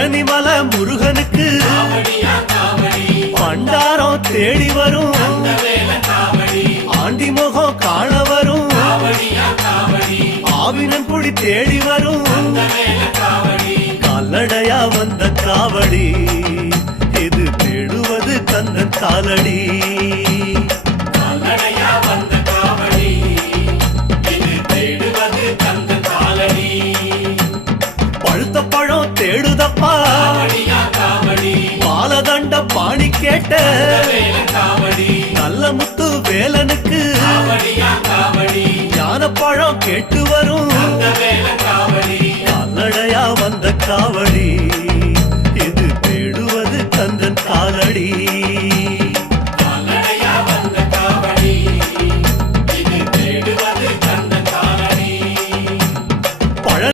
பழனிமலை முருகனுக்கு பண்டாரம் தேடி வரும் ஆண்டி முகம் காண வரும் ஆவினன்குடி தேடி வரும் கால்நடையா வந்த காவடி இது தேடுவது கந்தன் காலடி பழுத்த பழம் தேடுதப்பா பாலதண்ட பாணி கேட்ட நல்ல முத்து வேலனுக்கு ஞான பழம் கேட்டு வரும் கால்நடையா வந்த காவடி